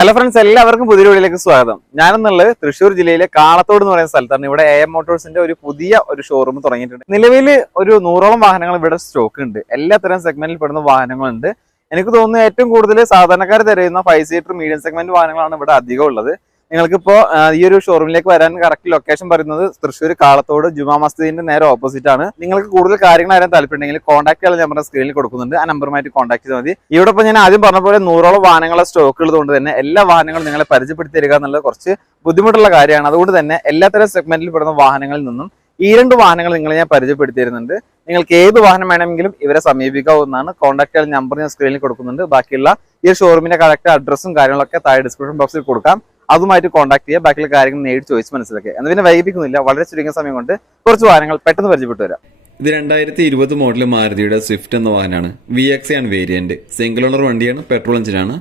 Hello friends, എല്ലാവർക്കും പുതിയ വീഡിയോയിലേക്ക് സ്വാഗതം. ഞാനെന്നുള്ളത് തൃശ്ശൂർ ജില്ലയിലെ കാളത്തോട് എന്ന് പറയുന്ന സ്ഥലത്താണ്. ഇവിടെ AM മോട്ടോഴ്സിന്റെ ഒരു പുതിയ ഷോറൂം തുടങ്ങിയിട്ടുണ്ട്. നിലവിൽ ഒരു 100ഓളം വാഹനങ്ങൾ ഇവിടെ സ്റ്റോക്ക് ഉണ്ട്. എല്ലാത്തരം സെഗ്മെന്റിൽ പെടുന്ന വാഹനങ്ങളുണ്ട്. എനിക്ക് തോന്നുന്നു ഏറ്റവും കൂടുതൽ സാധാരണക്കാർ തിരയുന്ന 5 സീറ്റർ മീഡിയം സെഗ്മെന്റ് വാഹനങ്ങളാണ് ഇവിടെ അധികം ഉള്ളത്. നിങ്ങൾക്കിപ്പോ ഈ ഒരു ഷോറൂമിലേക്ക് വരാൻ കറക്റ്റ് ലൊക്കേഷൻ പറയുന്നത് തൃശ്ശൂർ കാളത്തോട് ജുമാ മസ്ജിദിന്റെ നേരെ ഓപ്പോസിറ്റ് ആണ്. നിങ്ങൾക്ക് കൂടുതൽ കാര്യങ്ങൾ അറിയാൻ താല്പര്യമുണ്ടെങ്കിൽ കോൺടാക്ട് ചെയ്യാൻ നമ്പർ സ്ക്രീനിൽ കൊടുക്കുന്നുണ്ട്. ആ നമ്പറുമായിട്ട് കോൺടാക്ട് ചെയ്താൽ മതി. ഇവിടെ ഇപ്പൊ ഞാൻ ആദ്യം പറഞ്ഞ പോലെ 100ഓളം വാഹനങ്ങളെ സ്റ്റോക്ക് ഉള്ളതുകൊണ്ട് തന്നെ എല്ലാ വാഹനങ്ങളും നിങ്ങളെ പരിചയപ്പെടുത്തി തരിക എന്നുള്ളത് കുറച്ച് ബുദ്ധിമുട്ടുള്ള കാര്യമാണ്. അതുകൊണ്ട് തന്നെ എല്ലാത്തരം സെഗ്മെന്റിൽ പെടുന്ന വാഹനങ്ങളിൽ നിന്നും ഈ 2 വാഹനങ്ങൾ നിങ്ങളെ ഞാൻ പരിചയപ്പെടുത്തി തരുന്നുണ്ട്. നിങ്ങൾക്ക് ഏത് വാഹനം വേണമെങ്കിലും ഇവരെ സമീപിക്കാവുന്നതാണ്. കോൺടാക്ട് ചെയ്യാൻ നമ്പർ ഞാൻ സ്ക്രീനിൽ കൊടുക്കുന്നുണ്ട്. ബാക്കിയുള്ള ഈ ഷോറൂമിന്റെ കറക്റ്റ് അഡ്രസ്സും കാര്യങ്ങളൊക്കെ താഴെ ഡിസ്ക്രിപ്ഷൻ ബോക്സിൽ കൊടുക്കാം. അതുമായിട്ട് കോൺടാക്ട് ചെയ്യുക. ബാക്കിയുള്ള കാര്യങ്ങൾ നേരിട്ട് ചോദിച്ച് മനസ്സിലാക്കുക. എന്ന് പിന്നെ വൈകിപ്പിക്കുന്നില്ല, വളരെ ചുരുങ്ങിയ സമയം കൊണ്ട് കുറച്ച് വാഹനങ്ങൾ പെട്ടെന്ന് പരിചയപ്പെട്ടു വരാം. ഇത് 2020 മോഡൽ മാരുതിയുടെ സ്വിഫ്റ്റ് എന്ന വാഹനമാണ്. VX ആണ് വേരിയന്റ്. സിംഗിൾ ഓണർ വണ്ടിയാണ്, പെട്രോൾ എഞ്ചിനാണ്.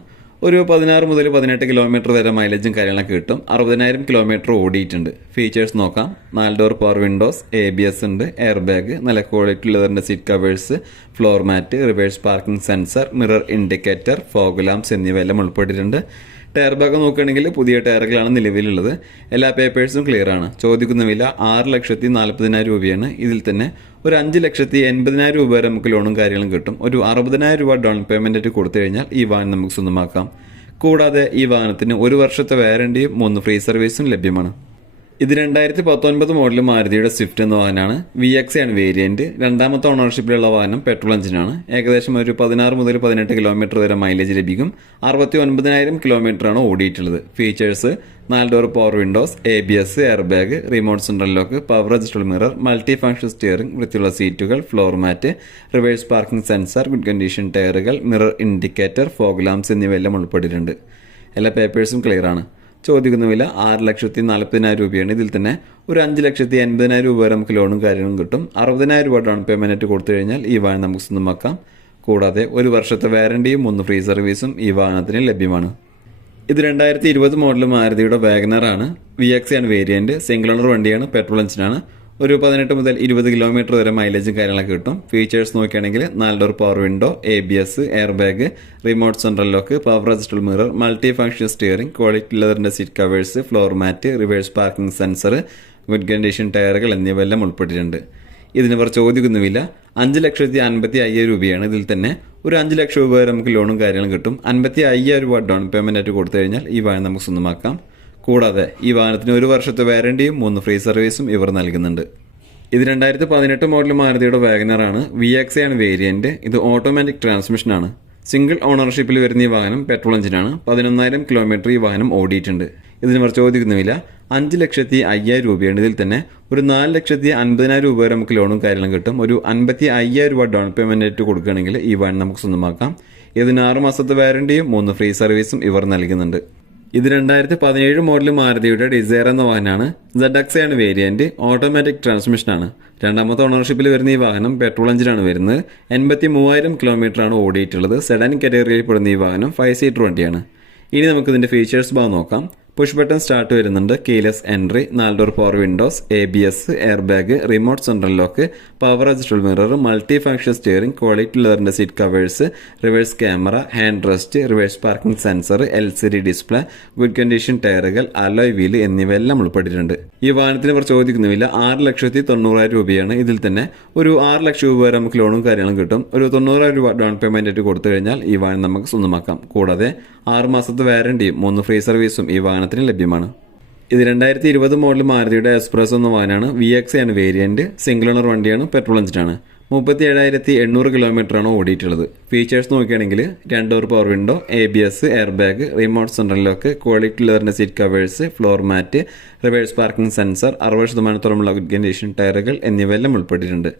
ഒരു 16 മുതൽ 18 കിലോമീറ്റർ വരെ മൈലേജും കാര്യങ്ങളൊക്കെ കിട്ടും. 60,000 കിലോമീറ്റർ ഓടിയിട്ടുണ്ട്. ഫീച്ചേഴ്സ് നോക്കാം. 4 ഡോർ പവർ വിൻഡോസ്, ABS ഉണ്ട്, എയർ ബാഗ്, നല്ല ക്വാളിറ്റി ലെതറിന്റെ seat covers, floor mat, reverse parking sensor, mirror indicator, fog lamps എന്നിവയെല്ലാം ഉൾപ്പെട്ടിട്ടുണ്ട്. ടയർ ഭാഗം നോക്കുകയാണെങ്കിൽ പുതിയ ടയറുകളാണ് നിലവിലുള്ളത്. എല്ലാ പേപ്പേഴ്സും ക്ലിയർ ആണ്. ചോദിക്കുന്ന വില 6,40,000 രൂപയാണ്. ഇതിൽ തന്നെ ഒരു 5,80,000 രൂപ വരെ നമുക്ക് ലോണും കാര്യങ്ങളും കിട്ടും. ഒരു 60,000 രൂപ ഡൗൺ പേയ്മെന്റ് ആയിട്ട് കൊടുത്തു കഴിഞ്ഞാൽ ഈ വാഹനം നമുക്ക് സ്വന്തമാക്കാം. കൂടാതെ ഈ വാഹനത്തിന് 1 വർഷത്തെ വാറണ്ടിയും 3 ഫ്രീ സർവീസും ലഭ്യമാണ്. ഇത് 2019 മോഡൽ മാരുതിയുടെ സ്വിഫ്റ്റ് എന്ന വാഹനമാണ്. VX ആണ് വേരിയന്റ്. രണ്ടാമത്തെ ഓണർഷിപ്പിലുള്ള വാഹനം പെട്രോൾ എഞ്ചിനാണ്. ഏകദേശം ഒരു 16 മുതൽ 18 കിലോമീറ്റർ വരെ മൈലേജ് ലഭിക്കും. 69,000 കിലോമീറ്ററാണ് ഓടിയിട്ടുള്ളത്. Features 4 door power windows, ABS, air bag, remote central lock, power adjustable mirror, multi function steering, വൃത്തിയുള്ള സീറ്റുകൾ, floor mat, reverse parking sensor, good condition ടയറുകൾ, മിറർ ഇൻഡിക്കേറ്റർ, ഫോഗ് ലാംപ്സ് എന്നിവയെല്ലാം ഉൾപ്പെട്ടിട്ടുണ്ട്. എല്ലാ പേപ്പേഴ്സും ക്ലിയർ ആണ്. ചോദിക്കുന്ന വില 6,40,000 രൂപയാണ്. ഇതിൽ തന്നെ ഒരു 5,80,000 രൂപ വരെ നമുക്ക് ലോണും കാര്യങ്ങളും കിട്ടും. 60,000 രൂപ ഡൗൺ പേയ്മെന്റ് കൊടുത്തു കഴിഞ്ഞാൽ ഈ വാഹനം നമുക്ക് സ്വന്തമാക്കാം. കൂടാതെ 1 വർഷത്തെ വാറണ്ടിയും 3 ഫ്രീ സർവീസും ഈ വാഹനത്തിന് ലഭ്യമാണ്. ഇത് 2020 മോഡൽ മാരുതിയുടെ വാഗനർ ആണ്. VX ആണ് വേരിയന്റ്. സിംഗിൾ ഓണർ വണ്ടിയാണ്, പെട്രോൾ എഞ്ചിനാണ്. ഒരു 18 മുതൽ 20 കിലോമീറ്റർ വരെ മൈലേജും കാര്യങ്ങളൊക്കെ കിട്ടും. ഫീച്ചേഴ്സ് നോക്കുകയാണെങ്കിൽ 4 door power window, ABS, air bag, remote central lock, power adjustable mirror, multi function steering, quality ലെതറിന്റെ seat covers, floor mat, reverse parking sensor, good condition ടയറുകൾ എന്നിവയെല്ലാം ഉൾപ്പെട്ടിട്ടുണ്ട്. ഇതിന് ഇവർ ചോദിക്കുന്നുമില്ല 5,50,000 രൂപയാണ്. ഇതിൽ തന്നെ ഒരു 5 ലക്ഷം രൂപ വരെ നമുക്ക് ലോണും കാര്യങ്ങളും കിട്ടും. 55,000 രൂപ ഡൗൺ പേയ്മെന്റ് ആയിട്ട് കൊടുത്തു കഴിഞ്ഞാൽ ഈ വാഹനം നമുക്ക് സ്വന്തമാക്കാം. കൂടാതെ ഈ വാഹനത്തിന് 1 വർഷത്തെ വാറണ്ടിയും 3 ഫ്രീ സർവീസും ഇവർ നൽകുന്നുണ്ട്. ഇത് 2018 മോഡൽ മാരുതിയുടെ വാഗനർ ആണ്. VX ആണ് വേരിയന്റ്. ഇത് ഓട്ടോമാറ്റിക് ട്രാൻസ്മിഷൻ ആണ്. സിംഗിൾ ഓണർഷിപ്പിൽ വരുന്ന ഈ വാഹനം പെട്രോൾ എഞ്ചിനാണ്. 11,000 കിലോമീറ്റർ ഈ വാഹനം ഓടിയിട്ടുണ്ട്. ഇതിന് ഇവർ ചോദിക്കുന്ന വില 5,05,000 രൂപയാണ്. ഇതിൽ തന്നെ ഒരു 4,50,000 രൂപ വരെ നമുക്ക് ലോണും കാര്യങ്ങളും കിട്ടും. ഒരു 55,000 രൂപ ഡൗൺ പേയ്മെന്റ് ആയിട്ട് കൊടുക്കുകയാണെങ്കിൽ ഈ വാഹനം നമുക്ക് സ്വന്തമാക്കാം. ഇതിന് 6 മാസത്തെ വാറണ്ടിയും 3 ഫ്രീ സർവീസും ഇവർ നൽകുന്നുണ്ട്. ഇത് 2017 മോഡൽ മാരുതിയുടെ ഡിസയർ എന്ന വാഹനമാണ്. ZX ആണ് വേരിയന്റ്. ഓട്ടോമാറ്റിക് ട്രാൻസ്മിഷൻ ആണ്. രണ്ടാമത്തെ ഓണർഷിപ്പിൽ വരുന്ന ഈ വാഹനം പെട്രോൾ എഞ്ചിനാണ് വരുന്നത്. 83,000 കിലോമീറ്റർ ആണ് ഓടിയിട്ടുള്ളത്. സെഡാൻ കാറ്റഗറിയിൽ പെടുന്ന ഈ വാഹനം 5 സീറ്റർ വണ്ടിയാണ്. ഇനി നമുക്ക് ഇതിന്റെ ഫീച്ചേഴ്സ് ഭാഗം നോക്കാം. പുഷ് ബട്ടൺ സ്റ്റാർട്ട് വരുന്നുണ്ട്. Keyless entry, 4 door power windows, ABS, air bag, remote central lock, power adjustable mirror, multi function steering, quality ലെതറിന്റെ seat covers, reverse camera, hand rest, reverse parking sensor, LCD display, good condition ടയറുകൾ, alloy wheel എന്നിവയെല്ലാം ഉൾപ്പെട്ടിട്ടുണ്ട്. ഈ വാഹനത്തിന് ഇവർ ചോദിക്കുന്നുമില്ല 6,90,000 രൂപയാണ്. ഇതിൽ തന്നെ ഒരു 6 ലക്ഷം രൂപ വരെ നമുക്ക് ലോണും കാര്യങ്ങളും കിട്ടും. ഒരു 90,000 രൂപ ഡൗൺ പേയ്മെന്റ് ആയിട്ട് കൊടുത്തു കഴിഞ്ഞാൽ ഈ വാഹനം നമുക്ക് സ്വന്തമാക്കാം. കൂടാതെ 6 മാസത്തെ വാറണ്ടിയും 3 ഫ്രീ സർവീസും ഈ വാഹനത്തിന് ലഭ്യമാണ്. ഇത് 2020 മോഡൽ മാരുതിയുടെ എക്സ്പ്രസ് എന്ന വാഹനമാണ്. VX ആണ് വേരിയന്റ്. സിംഗിൾ ഓണർ വണ്ടിയാണ്, പെട്രോൾ എഞ്ചിനാണ്. 37,800 കിലോമീറ്റർ ആണ് ഓടിയിട്ടുള്ളത്. ഫീച്ചേഴ്സ് നോക്കുകയാണെങ്കിൽ 2 door power window, ABS, air bag, remote central lock, quality ലെതറിന്റെ seat covers, floor mat, reverse parking sensor, 60% good condition ടയറുകൾ എന്നിവയെല്ലാം ഉൾപ്പെട്ടിട്ടുണ്ട്.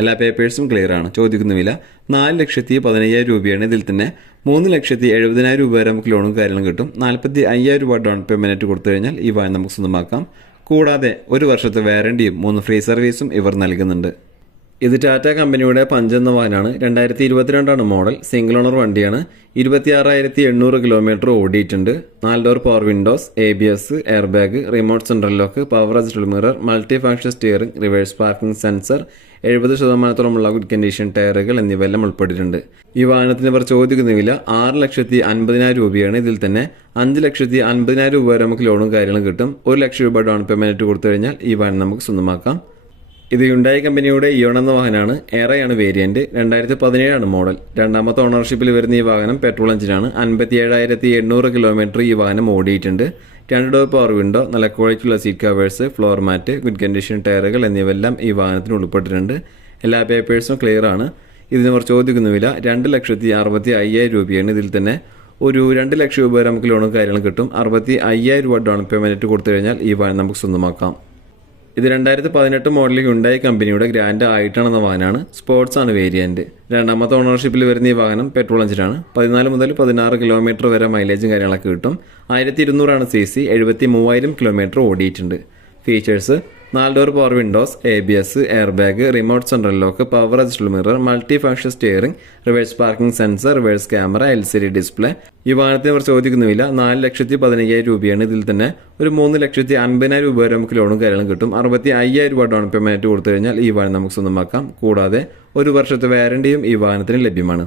എല്ലാ പേപ്പേഴ്സും ക്ലിയർ ആണ്. ചോദിക്കുന്ന വില 4,15,000 രൂപയാണ്. ഇതിൽ തന്നെ 3,70,000 രൂപ വരെ നമുക്ക് ലോണും കാര്യങ്ങളും കിട്ടും. 45,000 രൂപ ഡൗൺ പേയ്മെന്റ് കൊടുത്തു കഴിഞ്ഞാൽ ഈ വാഹനം നമുക്ക് സ്വന്തമാക്കാം. കൂടാതെ 1 വർഷത്തെ വാറണ്ടിയും 3 ഫ്രീ സർവീസും ഇവർ നൽകുന്നുണ്ട്. ഇത് ടാറ്റ കമ്പനിയുടെ പഞ്ച് എന്ന വാഹനമാണ്. 2022 മോഡൽ. സിംഗിൾ ഓണർ വണ്ടിയാണ്. 26,800 കിലോമീറ്റർ ഓടിയിട്ടുണ്ട്. 4 door power windows, ABS, air bag, remote central lock, power adjustable mirror, multi function steering, reverse parking sensor, 70%-ഓളമുള്ള ഗുഡ് കണ്ടീഷൻ ടയറുകൾ എന്നിവയെല്ലാം ഉൾപ്പെട്ടിട്ടുണ്ട്. ഈ വാഹനത്തിന് ഇവർ ചോദിക്കുന്ന വില 6,50,000 രൂപയാണ്. ഇതിൽ തന്നെ 5,50,000 രൂപ വരെ നമുക്ക് ലോണും കാര്യങ്ങളും കിട്ടും. 1 ലക്ഷം രൂപ ഡൗൺ പേയ്മെന്റ് കൊടുത്തു കഴിഞ്ഞാൽ ഈ വാഹനം നമുക്ക് സ്വന്തമാക്കാം. ഇത് ഹ്യുണ്ടായി കമ്പനിയുടെ ഇയോൺ എന്ന വാഹനമാണ്. എറയാണ് വേരിയന്റ്. 2017 മോഡൽ. രണ്ടാമത്തെ ഓണർഷിപ്പിൽ വരുന്ന ഈ വാഹനം പെട്രോൾ എഞ്ചിനാണ്. 57,800 കിലോമീറ്റർ ഈ വാഹനം ഓടിയിട്ടുണ്ട്. 2 ഡോർ പവർ വിൻഡോ, നല്ല ക്വാളിറ്റിയുള്ള seat covers, floor mat, good condition ടയറുകൾ എന്നിവയെല്ലാം ഈ വാഹനത്തിന് ഉൾപ്പെട്ടിട്ടുണ്ട്. എല്ലാ പേപ്പേഴ്സും ക്ലിയർ ആണ്. ഇതിന് ഇവർ ചോദിക്കുന്ന വില 2,65,000 രൂപയാണ്. ഇതിൽ തന്നെ ഒരു 2 ലക്ഷം രൂപ വരെ നമുക്ക് ലോണും കാര്യങ്ങളും കിട്ടും. 65,000 രൂപ ഡൗൺ പേയ്മെന്റ് കൊടുത്തു കഴിഞ്ഞാൽ ഈ വാഹനം നമുക്ക് സ്വന്തമാക്കാം. ഇത് 2018 മോഡൽ ഹ്യുണ്ടായി കമ്പനിയുടെ ഗ്രാൻഡ് ആയിട്ടാണെന്ന വാഹനമാണ്. സ്പോർട്സ് ആണ് വേരിയന്റ്. രണ്ടാമത്തെ ഓണർഷിപ്പിൽ വരുന്ന ഈ വാഹനം പെട്രോൾ എഞ്ചിനാണ്. 14 മുതൽ 16 കിലോമീറ്റർ വരെ മൈലേജും കാര്യങ്ങളൊക്കെ കിട്ടും. 1200 CC, 73,000 കിലോമീറ്റർ ഓടിയിട്ടുണ്ട്. Features: 4 door power windows, ABS, air bag, remote central lock, power adjustable mirror, multi function steering, reverse parking sensor, reverse camera, LCD display. ഈ വാഹനത്തിന് അവർ ചോദിക്കുന്ന വില 4,15,000 രൂപയാണ്. ഇതിൽ തന്നെ ഒരു 3,50,000 രൂപ വരെ നമുക്ക് ലോണും കാര്യങ്ങളും കിട്ടും. 65,000 രൂപ ഡൗൺ പേയ്മെന്റ് കൊടുത്തു കഴിഞ്ഞാൽ ഈ വാഹനം നമുക്ക് സ്വന്തമാക്കാം. കൂടാതെ 1 വർഷത്തെ വാറണ്ടിയും ഈ വാഹനത്തിന് ലഭ്യമാണ്.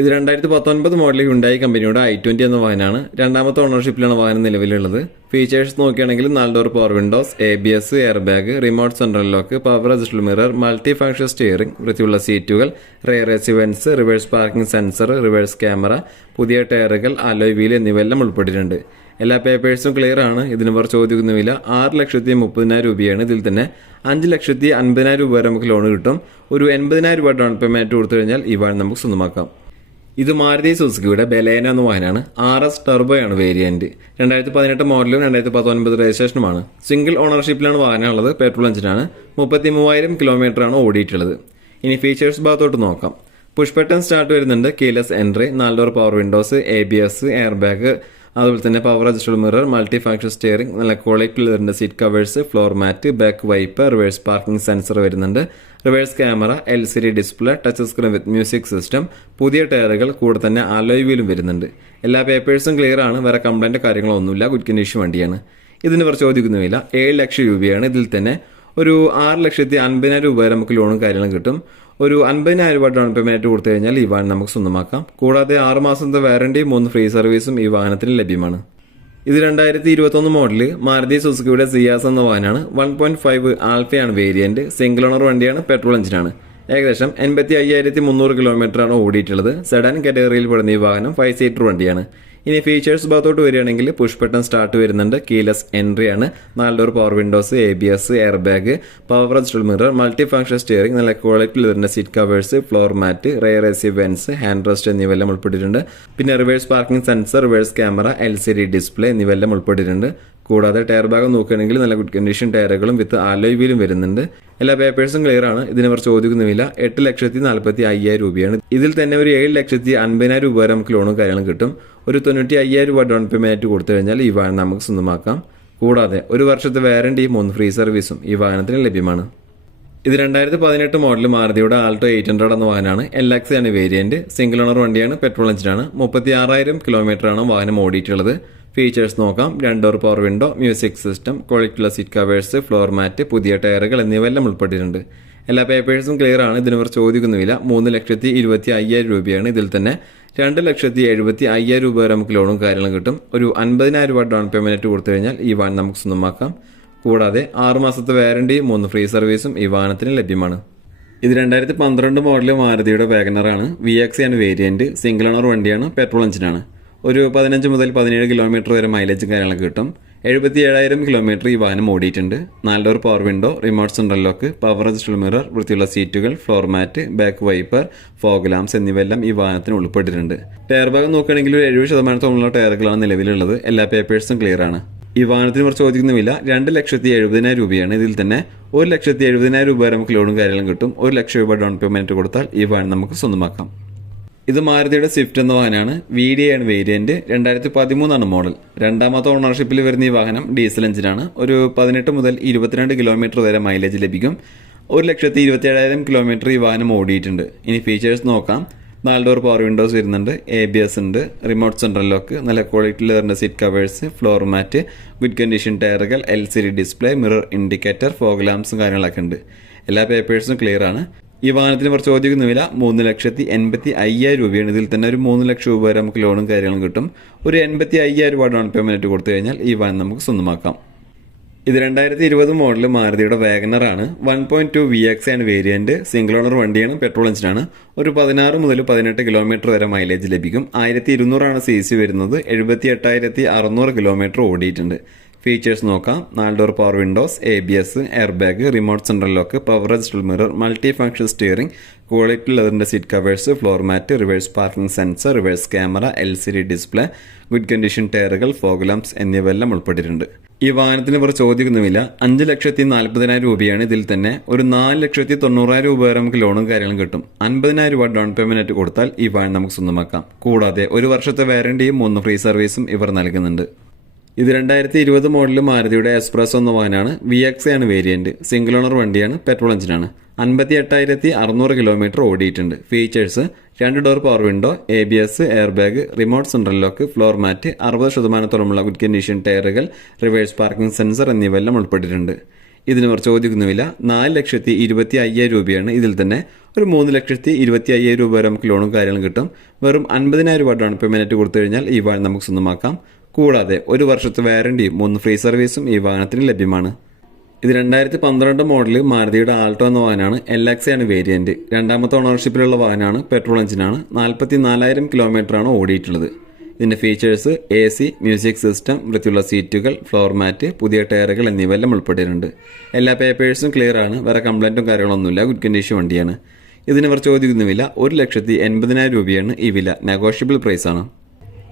ഇത് 2019 മോഡൽ ഹ്യുണ്ടായി കമ്പനിയുടെ i20 എന്ന വാഹനമാണ്. രണ്ടാമത്തെ ഓണർഷിപ്പിലാണ് വാഹനം നിലവിലുള്ളത്. ഫീച്ചേഴ്സ് നോക്കുകയാണെങ്കിൽ 4 door power windows, ABS, air bag, remote central lock, power adjustable mirror, multi function steering, വൃത്തിയുള്ള സീറ്റുകൾ, rare AC vents, reverse parking sensor, reverse camera, പുതിയ ടയറുകൾ, അലോയ് വീൽ എന്നിവയെല്ലാം ഉൾപ്പെട്ടിട്ടുണ്ട്. എല്ലാ പേപ്പേഴ്സും ക്ലിയർ ആണ്. ഇതിന് ഇവർ ചോദിക്കുന്ന വില 6,30,000 രൂപയാണ്. ഇതിൽ തന്നെ 5,50,000 രൂപ വരെ നമുക്ക് ലോൺ കിട്ടും. ഒരു 80,000 രൂപ ഡൗൺ പേയ്മെന്റ് കൊടുത്തു കഴിഞ്ഞാൽ ഈ വാഹനം നമുക്ക് സ്വന്തമാക്കാം. ഇത് മാരുതി സുസുക്കിയുടെ ബലേന എന്ന വാഹനമാണ്. RS ടർബോയാണ് variant. 2018 മോഡലും 2019 രജിസ്ട്രേഷനുമാണ്. സിംഗിൾ ഓണർഷിപ്പിലാണ് വാഹനം ഉള്ളത്. പെട്രോൾ എഞ്ചിനാണ്. 33,000 കിലോമീറ്ററാണ് ഓടിയിട്ടുള്ളത്. ഇനി ഫീച്ചേഴ്സ് ഭാഗത്തോട്ട് നോക്കാം. പുഷ് ബട്ടൺ സ്റ്റാർട്ട് വരുന്നുണ്ട്. Keyless entry, 4 door power windows, ABS, air bag, അതുപോലെ തന്നെ power adjustable mirror, multi function steering, നല്ല ക്വാളിറ്റിയിൽ വരുന്ന seat covers, floor mat, back wiper, reverse parking sensor വരുന്നുണ്ട്. Reverse camera, LCD display, touch screen with music system, പുതിയ ടയറുകൾ, കൂടെ തന്നെ അലോയ് വീലും വരുന്നുണ്ട്. എല്ലാ പേപ്പേഴ്സും ക്ലിയർ ആണ്. വേറെ കംപ്ലൈന്റ് കാര്യങ്ങളൊന്നുമില്ല. ഗുഡ് കണ്ടീഷൻ വണ്ടിയാണ്. ഇതിന് ഇവർ ചോദിക്കുന്ന വില 7 ലക്ഷം രൂപയാണ്. ഇതിൽ തന്നെ ഒരു 6,50,000 രൂപ വരെ നമുക്ക് ലോണും കാര്യങ്ങളും കിട്ടും. ഒരു 50,000 രൂപ ഡൗൺ പേയ്മെന്റ് കൊടുത്തു കഴിഞ്ഞാൽ ഈ വാഹനം നമുക്ക് സ്വന്തമാക്കാം. കൂടാതെ 6 മാസത്തെ വാറണ്ടിയും 3 ഫ്രീ സർവീസും ഈ വാഹനത്തിന് ലഭ്യമാണ്. ഇത് 2021 മോഡല് മാരുതി സുസുക്കിയുടെ സിയാസ് എന്ന വാഹനമാണ്. 1.5 ആൽഫയാണ് വേരിയന്റ്. സിംഗിൾ ഓണർ വണ്ടിയാണ്. പെട്രോൾ എഞ്ചിനാണ്. ഏകദേശം 85,300 കിലോമീറ്ററാണ് ഓടിയിട്ടുള്ളത്. സെഡാൻ കാറ്റഗറിയിൽ പെടുന്ന ഈ വാഹനം 5 സീറ്റർ വണ്ടിയാണ്. ഇനി ഫീച്ചേഴ്സ് ഭാഗത്തോട്ട് വരികയാണെങ്കിൽ പുഷ് ബട്ടൺ സ്റ്റാർട്ട് വരുന്നുണ്ട്. കീലെസ് എൻട്രി ആണ്. 4 door power windows, ABS, air bag, power adjustable mirror, multi function steering, നല്ല ക്വാളിറ്റിയിൽ വരുന്ന seat covers, floor mat, rear AC vents, hand rest എന്നിവയെല്ലാം ഉൾപ്പെട്ടിട്ടുണ്ട്. പിന്നെ reverse parking sensor, reverse camera, LCD display എന്നിവയെല്ലാം ഉൾപ്പെട്ടിട്ടുണ്ട്. കൂടാതെ ടയർ ഭാഗം നോക്കുകയാണെങ്കിൽ നല്ല ഗുഡ് കണ്ടീഷൻ ടയറുകളും വിത്ത് അലോയ് വീലും വരുന്നുണ്ട്. എല്ലാ പേപ്പേഴ്സും ക്ലിയർ ആണ്. ഇതിനവർ ചോദിക്കുന്ന വില 8,45,000 രൂപയാണ്. ഇതിൽ തന്നെ ഒരു 7,50,000 രൂപ വരെ നമുക്ക് ലോണും കാര്യങ്ങളും കിട്ടും. ഒരു 95,000 രൂപ ഡൗൺ പേയ്മെന്റ് കൊടുത്തു കഴിഞ്ഞാൽ ഈ വാഹനം നമുക്ക് സ്വന്തമാക്കാം. കൂടാതെ 1 വർഷത്തെ വാറണ്ടിയും 3 ഫ്രീ സർവീസും ഈ വാഹനത്തിന് ലഭ്യമാണ്. ഇത് 2018 മോഡൽ മാരുതിയുടെ ആൾട്ടോ 800 എന്ന വാഹനമാണ്. LX ആണ് വേരിയന്റ്. സിംഗിൾ ഓണർ വണ്ടിയാണ്. പെട്രോൾ എഞ്ചിനാണ്. 36,000 കിലോമീറ്ററാണ് വാഹനം ഓടിയിട്ടുള്ളത്. ഫീച്ചേഴ്സ് നോക്കാം. 2 door power window, music system, ക്വാളിറ്റിയുള്ള സീറ്റ് കവേഴ്സ്, ഫ്ലോർ മാറ്റ്, പുതിയ ടയറുകൾ എന്നിവയെല്ലാം ഉൾപ്പെട്ടിട്ടുണ്ട്. എല്ലാ പേപ്പേഴ്സും ക്ലിയർ ആണ്. ഇതിനവർ ചോദിക്കുന്ന വില 3,25,000 രൂപയാണ്. ഇതിൽ തന്നെ 2,70,000 രൂപ വരെ നമുക്ക് ലോണും കാര്യങ്ങളും കിട്ടും. ഒരു 50,000 രൂപ ഡൗൺ പേയ്മെന്റ് കൊടുത്തു കഴിഞ്ഞാൽ ഈ വാഹനം നമുക്ക് സ്വന്തമാക്കാം. കൂടാതെ 6 മാസത്തെ വാറണ്ടിയും 3 ഫ്രീ സർവീസും ഈ വാഹനത്തിന് ലഭ്യമാണ്. ഇത് 2012 മോഡൽ മാരുതിയുടെ വാഗനറാണ്. VX ആണ് വേരിയന്റ്. സിംഗിൾ ഓണർ വണ്ടിയാണ്. പെട്രോൾ എഞ്ചിനാണ്. ഒരു 15 മുതൽ 17 കിലോമീറ്റർ വരെ മൈലേജും കാര്യങ്ങളൊക്കെ കിട്ടും. 77,000 കിലോമീറ്റർ ഈ വാഹനം ഓടിയിട്ടുണ്ട്. 4 door power window, remote central lock, power adjustable mirror, വൃത്തിയുള്ള സീറ്റുകൾ, floor mat, back wiper, fog lamps എന്നിവയെല്ലാം ഈ വാഹനത്തിന് ഉൾപ്പെട്ടിട്ടുണ്ട്. ടയർ ഭാഗം നോക്കുകയാണെങ്കിൽ ഒരു 70%-ഓളം ടയറുകളാണ് നിലവിലുള്ളത്. എല്ലാ പേപ്പേഴ്സും ക്ലിയർ ആണ്. ഈ വാഹനത്തിന് ഇവർ ചോദിക്കുന്ന വില 2,70,000 രൂപയാണ്. ഇതിൽ തന്നെ 1,70,000 രൂപ വരെ നമുക്ക് ലോണും കാര്യങ്ങളും കിട്ടും. 1 ലക്ഷം രൂപ ഡൗൺ പേയ്മെന്റ് കൊടുത്താൽ ഈ വാഹനം നമുക്ക് സ്വന്തമാക്കാം. ഇത് മാരുതിയുടെ സ്വിഫ്റ്റ് എന്ന വാഹനമാണ്. VDI ആണ് വേരിയന്റ്. 2013 മോഡൽ. രണ്ടാമത്തെ ഓണർഷിപ്പിൽ വരുന്ന ഈ വാഹനം ഡീസൽ എഞ്ചിനാണ്. ഒരു 18 മുതൽ 22 കിലോമീറ്റർ വരെ മൈലേജ് ലഭിക്കും. 1,27,000 കിലോമീറ്റർ ഈ വാഹനം ഓടിയിട്ടുണ്ട്. ഇനി ഫീച്ചേഴ്സ് നോക്കാം. 4 ഡോർ പവർ വിൻഡോസ് വരുന്നുണ്ട്, ABS ഉണ്ട്, റിമോട്ട് സെൻട്രൽ ലോക്ക്, നല്ല ക്വാളിറ്റിയിൽ വരുന്ന seat covers, floor mat, good condition ടയറുകൾ, LCD display, mirror indicator, fog ലാംപ്സും കാര്യങ്ങളൊക്കെ ഉണ്ട്. എല്ലാ പേപ്പേഴ്സും ക്ലിയർ ആണ്. ഈ വാഹനത്തിന് കുറച്ച് ചോദിക്കുന്ന വില 3,85,000 രൂപയാണ്. ഇതിൽ തന്നെ ഒരു 3 ലക്ഷം രൂപ വരെ നമുക്ക് ലോണും കാര്യങ്ങളും കിട്ടും. ഒരു 85,000 രൂപ ഡൗൺ പേയ്മെന്റ് കൊടുത്തു കഴിഞ്ഞാൽ ഈ വാഹനം നമുക്ക് സ്വന്തമാക്കാം. ഇത് 2020 മോഡൽ മാരുതിയുടെ വാഗനർ ആണ്. 1.2 VX ആണ് വേരിയന്റ്. സിംഗിൾ ഓണർ വണ്ടിയാണ്, പെട്രോൾ എഞ്ചിനാണ്. ഒരു 16 മുതൽ 18 കിലോമീറ്റർ വരെ മൈലേജ് ലഭിക്കും. 1200 ആണ് CC വരുന്നത്. 78,600 കിലോമീറ്റർ ഓടിയിട്ടുണ്ട്. ഫീച്ചേഴ്സ് നോക്കാം. 4 door power windows, ABS, air bag, remote central lock, power adjustable mirror, multi function steering, quality ലെതറിന്റെ seat covers, floor mat, reverse parking sensor, reverse camera, LCD display, good condition ടയറുകൾ, fog lamps എന്നിവയെല്ലാം ഉൾപ്പെട്ടിട്ടുണ്ട്. ഈ വാഹനത്തിന് ഇവർ ചോദിക്കുന്നുമില്ല 5,40,000 രൂപയാണ്. ഇതിൽ തന്നെ ഒരു 4,90,000 രൂപ വരെ നമുക്ക് ലോണും കാര്യങ്ങളും കിട്ടും. 50,000 രൂപ ഡൗൺ പേയ്മെന്റ് കൊടുത്താൽ ഈ വാഹനം നമുക്ക് സ്വന്തമാക്കാം. കൂടാതെ ഒരു വർഷത്തെ വാറണ്ടിയും 3 ഫ്രീ സർവീസും ഇവർ നൽകുന്നുണ്ട്. ഇത് 2020 മോഡൽ മാരുതിയുടെ എക്സ്പ്രസ് എന്ന വാഹനമാണ്. VX ആണ് വേരിയന്റ്. സിംഗിൾ ഓണർ വണ്ടിയാണ്, പെട്രോൾ എഞ്ചിനാണ്. 58,600 കിലോമീറ്റർ ഓടിയിട്ടുണ്ട്. Features 2 door power window, ABS, air bag, remote central lock, floor mat, 60% good condition ടയറുകൾ, റിവേഴ്സ് പാർക്കിംഗ് സെൻസർ എന്നിവയെല്ലാം ഉൾപ്പെട്ടിട്ടുണ്ട്. ഇതിന് ഇവർ ചോദിക്കുന്നുമില്ല 4,25,000 രൂപയാണ്. ഇതിൽ തന്നെ ഒരു 3,25,000 രൂപ വരെ നമുക്ക് ലോണും കാര്യങ്ങളും കിട്ടും. വെറും 50,000 രൂപ ഡൗൺ പേയ്മെന്റ് കൊടുത്തു കഴിഞ്ഞാൽ ഈ വാഹനം നമുക്ക് സ്വന്തമാക്കാം. കൂടാതെ ഒരു വർഷത്തെ വാറണ്ടിയും 3 ഫ്രീ സർവീസും ഈ വാഹനത്തിന് ലഭ്യമാണ്. ഇത് 2012 മോഡൽ മാരുതിയുടെ ആൾട്ടോ എന്ന വാഹനമാണ്. LX ആണ് വേരിയന്റ്. രണ്ടാമത്തെ ഓണർഷിപ്പിലുള്ള വാഹനമാണ്, പെട്രോൾ എഞ്ചിനാണ്. 44,000 കിലോമീറ്റർ ആണ് ഓടിയിട്ടുള്ളത്. ഇതിന്റെ ഫീച്ചേഴ്സ് AC, മ്യൂസിക് സിസ്റ്റം, വൃത്തിയുള്ള സീറ്റുകൾ, ഫ്ലോർ മാറ്റ്, പുതിയ ടയറുകൾ എന്നിവയെല്ലാം ഉൾപ്പെട്ടിട്ടുണ്ട്. എല്ലാ പേപ്പേഴ്സും ക്ലിയർ ആണ്. വേറെ കംപ്ലൈന്റും കാര്യങ്ങളൊന്നുമില്ല. ഗുഡ് കണ്ടീഷൻ വണ്ടിയാണ്. ഇതിന് ഇവർ ചോദിക്കുന്ന വില 1,80,000 രൂപയാണ്. ഈ വില നെഗോഷ്യബിൾ പ്രൈസ് ആണ്.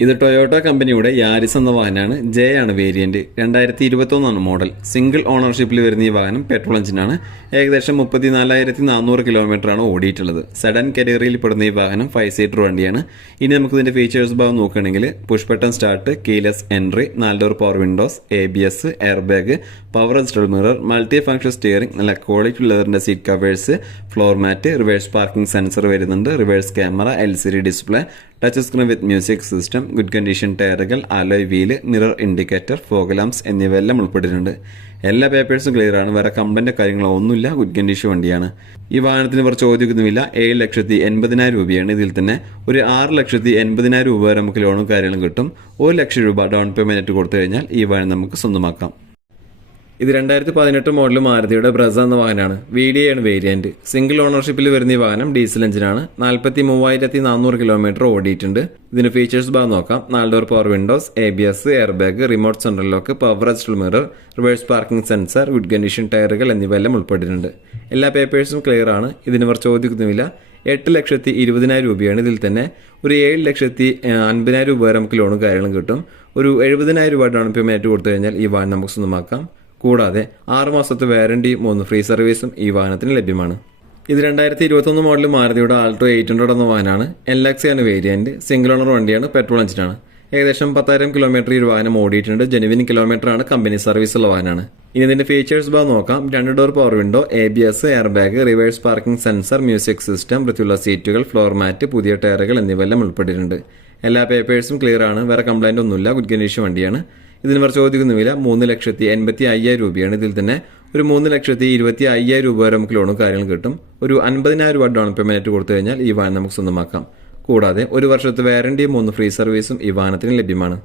ഇത് ടൊയോട്ട കമ്പനിയുടെ യാരിസ് എന്ന വാഹനമാണ്. J ആണ് വേരിയന്റ്. 2021 മോഡൽ. സിംഗിൾ ഓണർഷിപ്പിൽ വരുന്ന ഈ വാഹനം പെട്രോൾ എഞ്ചിനാണ്. ഏകദേശം 34,400 കിലോമീറ്റർ ആണ് ഓടിയിട്ടുള്ളത്. സെഡൻ കരിയറിൽ പെടുന്ന ഈ വാഹനം 5 സീറ്റർ വണ്ടിയാണ്. ഇനി നമുക്ക് ഇതിന്റെ ഫീച്ചേഴ്സ് ഭാഗം നോക്കുകയാണെങ്കിൽ push button start, keyless entry, 4 door power windows, ABS, air bag, power adjustable mirror, multi function steering, നല്ല ക്വാളിറ്റി ലെതറിന്റെ seat covers, floor mat, reverse parking sensor വരുന്നുണ്ട്, reverse camera, LCD display, touch screen with music system, good condition ടയറുകൾ, alloy wheel, mirror indicator, fog lamps എന്നിവയെല്ലാം ഉൾപ്പെട്ടിട്ടുണ്ട്. എല്ലാ പേപ്പേഴ്സും clear ആണ്. വേറെ complaint കാര്യങ്ങളോ ഒന്നുമില്ല. ഗുഡ് കണ്ടീഷൻ വണ്ടിയാണ്. ഈ വാഹനത്തിന് ഇവർ ചോദിക്കുന്നുമില്ല 7,80,000 രൂപയാണ്. ഇതിൽ തന്നെ ഒരു 6,80,000 രൂപ വരെ നമുക്ക് ലോണും കാര്യങ്ങളും കിട്ടും. 1 ലക്ഷം രൂപ ഡൗൺ പേയ്മെന്റ് കൊടുത്തു കഴിഞ്ഞാൽ ഈ വാഹനം നമുക്ക് സ്വന്തമാക്കാം. ഇത് 2018 മോഡൽ മാരുതിയുടെ ബ്രസ എന്ന വാഹനമാണ്. VDI ആണ് വേരിയന്റ്. സിംഗിൾ ഓണർഷിപ്പിൽ വരുന്ന ഈ വാഹനം ഡീസൽ എഞ്ചിനാണ്. 43,400 കിലോമീറ്റർ ഓടിയിട്ടുണ്ട്. ഇതിന്റെ ഫീച്ചേഴ്സ് ഭാഗം നോക്കാം. 4 door power windows, ABS, air bag, remote central lock, power adjustable mirror, reverse parking sensor, good condition ടയറുകൾ എന്നിവയെല്ലാം ഉൾപ്പെട്ടിട്ടുണ്ട്. എല്ലാ പേപ്പേഴ്സും ക്ലിയർ ആണ്. ഇതിന് ഇവർ ചോദിക്കുന്നുമില്ല 8,20,000 രൂപയാണ്. ഇതിൽ തന്നെ ഒരു 7,50,000 രൂപ വരെ നമുക്ക് ലോണും കാര്യങ്ങളും കിട്ടും. ഒരു 70,000 രൂപ ഡൗൺ പേയ്മെന്റ് കൊടുത്തു കഴിഞ്ഞാൽ ഈ വാഹനം നമുക്ക് സ്വന്തമാക്കാം. കൂടാതെ 6 മാസത്തെ വാറണ്ടിയും 3 ഫ്രീ സർവീസും ഈ വാഹനത്തിന് ലഭ്യമാണ്. ഇത് 2021 മോഡൽ മാരുതിയുടെ ആൾട്ടോ 800 എന്ന വാഹനമാണ്. LX ആണ് വേരിയന്റ്. സിംഗിൾ ഓണർ വണ്ടിയാണ്, പെട്രോൾ എഞ്ചിനാണ്. ഏകദേശം 10,000 കിലോമീറ്റർ ഈ വാഹനം ഓടിയിട്ടുണ്ട്. ജെനുവിൻ കിലോമീറ്റർ ആണ്, കമ്പനി സർവീസ് ഉള്ള വാഹനമാണ്. ഇനി ഇതിന്റെ ഫീച്ചേഴ്സ് ഭാഗം നോക്കാം. 2 door power window, ABS, air bag, reverse parking sensor, music system, വൃത്തിയുള്ള സീറ്റുകൾ, ഫ്ലോർ മാറ്റ്, പുതിയ ടയറുകൾ എന്നിവയെല്ലാം ഉൾപ്പെട്ടിട്ടുണ്ട്. എല്ലാ പേപ്പേഴ്സും ക്ലിയർ ആണ്. വേറെ കംപ്ലൈന്റ് ഒന്നുമില്ല. ഗുഡ് കണ്ടീഷൻ വണ്ടിയാണ്. ഇതിന് ഇവർ ചോദിക്കുന്ന വില 3,85,000 രൂപയാണ്. ഇതിൽ തന്നെ ഒരു 3,25,000 രൂപ വരെ നമുക്ക് ലോണും കാര്യങ്ങളും കിട്ടും. ഒരു 50,000 രൂപ ഡൗൺ പേയ്മെന്റ് കൊടുത്തു കഴിഞ്ഞാൽ ഈ വാഹനം നമുക്ക് സ്വന്തമാക്കാം. കൂടാതെ ഒരു വർഷത്തെ വാറണ്ടിയും 3 ഫ്രീ സർവീസും ഈ വാഹനത്തിന് ലഭ്യമാണ്.